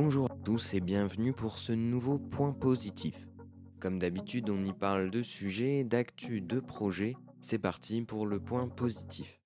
Bonjour à tous et bienvenue pour ce nouveau point positif. Comme d'habitude, on y parle de sujets, d'actu, de projets. C'est parti pour le point positif.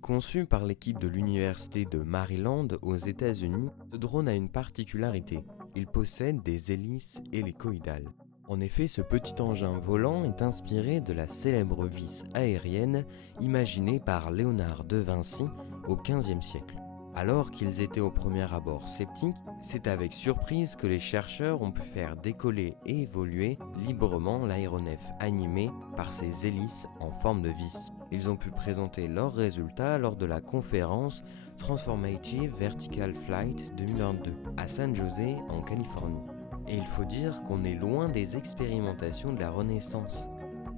Conçu par l'équipe de l'université de Maryland aux États-Unis, ce drone a une particularité. Il possède des hélices hélicoïdales. En effet, ce petit engin volant est inspiré de la célèbre vis aérienne imaginée par Léonard de Vinci au XVe siècle. Alors qu'ils étaient au premier abord sceptiques, c'est avec surprise que les chercheurs ont pu faire décoller et évoluer librement l'aéronef animé par ses hélices en forme de vis. Ils ont pu présenter leurs résultats lors de la conférence Transformative Vertical Flight 2022 à San José en Californie. Et il faut dire qu'on est loin des expérimentations de la Renaissance.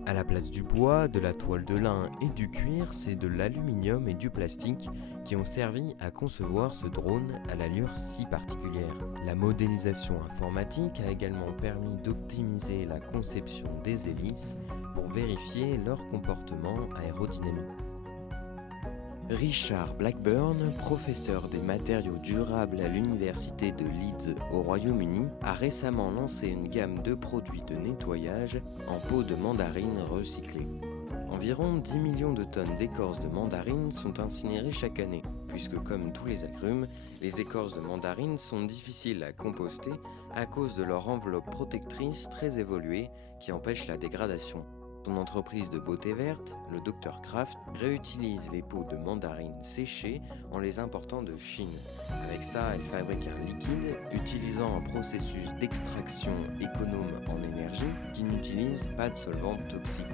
À la place du bois, de la toile de lin et du cuir, c'est de l'aluminium et du plastique qui ont servi à concevoir ce drone à l'allure si particulière. La modélisation informatique a également permis d'optimiser la conception des hélices pour vérifier leur comportement aérodynamique. Richard Blackburn, professeur des matériaux durables à l'université de Leeds au Royaume-Uni, a récemment lancé une gamme de produits de nettoyage en peau de mandarine recyclée. Environ 10 millions de tonnes d'écorce de mandarine sont incinérées chaque année, puisque comme tous les agrumes, les écorces de mandarine sont difficiles à composter à cause de leur enveloppe protectrice très évoluée qui empêche la dégradation. Son entreprise de beauté verte, le Dr Kraft, réutilise les peaux de mandarine séchées en les important de Chine. Avec ça, elle fabrique un liquide utilisant un processus d'extraction économe en énergie qui n'utilise pas de solvants toxiques.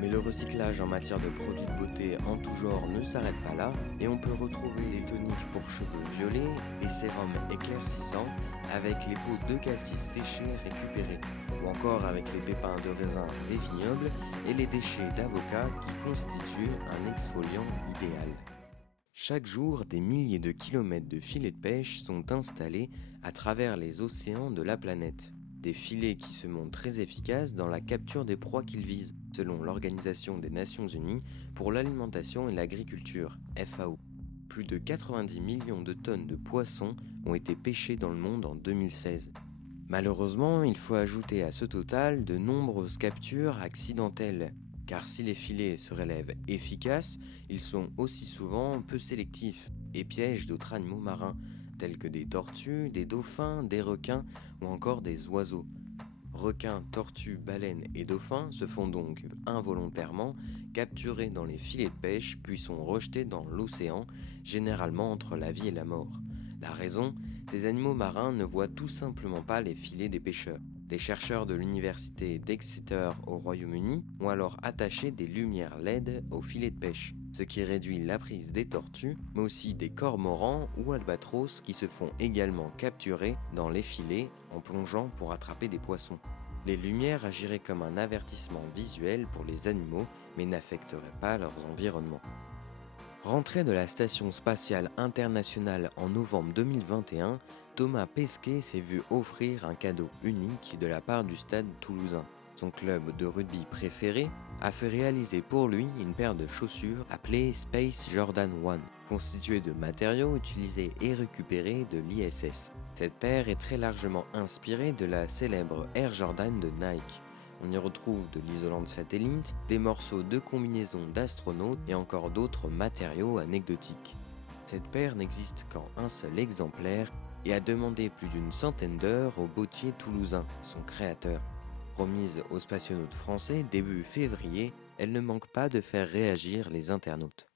Mais le recyclage en matière de produits de beauté en tout genre ne s'arrête pas là et on peut retrouver les toniques pour cheveux violets, les sérums éclaircissants avec les peaux de cassis séchées récupérées ou encore avec les pépins de raisin des vignobles et les déchets d'avocat qui constituent un exfoliant idéal. Chaque jour, des milliers de kilomètres de filets de pêche sont installés à travers les océans de la planète. Des filets qui se montrent très efficaces dans la capture des proies qu'ils visent, selon l'Organisation des Nations Unies pour l'alimentation et l'agriculture, FAO. Plus de 90 millions de tonnes de poissons ont été pêchés dans le monde en 2016. Malheureusement, il faut ajouter à ce total de nombreuses captures accidentelles, car si les filets se révèlent efficaces, ils sont aussi souvent peu sélectifs et piègent d'autres animaux marins, tels que des tortues, des dauphins, des requins ou encore des oiseaux. Requins, tortues, baleines et dauphins se font donc involontairement capturer dans les filets de pêche puis sont rejetés dans l'océan, généralement entre la vie et la mort. La raison, ces animaux marins ne voient tout simplement pas les filets des pêcheurs. Des chercheurs de l'université d'Exeter au Royaume-Uni ont alors attaché des lumières LED aux filets de pêche, ce qui réduit la prise des tortues, mais aussi des cormorans ou albatros qui se font également capturer dans les filets en plongeant pour attraper des poissons. Les lumières agiraient comme un avertissement visuel pour les animaux, mais n'affecteraient pas leurs environnements. Rentré de la Station spatiale internationale en novembre 2021, Thomas Pesquet s'est vu offrir un cadeau unique de la part du Stade toulousain. Son club de rugby préféré a fait réaliser pour lui une paire de chaussures appelée Space Jordan 1, constituée de matériaux utilisés et récupérés de l'ISS. Cette paire est très largement inspirée de la célèbre Air Jordan de Nike. On y retrouve de l'isolant de satellite, des morceaux de combinaisons d'astronautes et encore d'autres matériaux anecdotiques. Cette paire n'existe qu'en un seul exemplaire et a demandé plus d'une centaine d'heures au bottier toulousain, son créateur. Promise aux spationautes français début février, elle ne manque pas de faire réagir les internautes.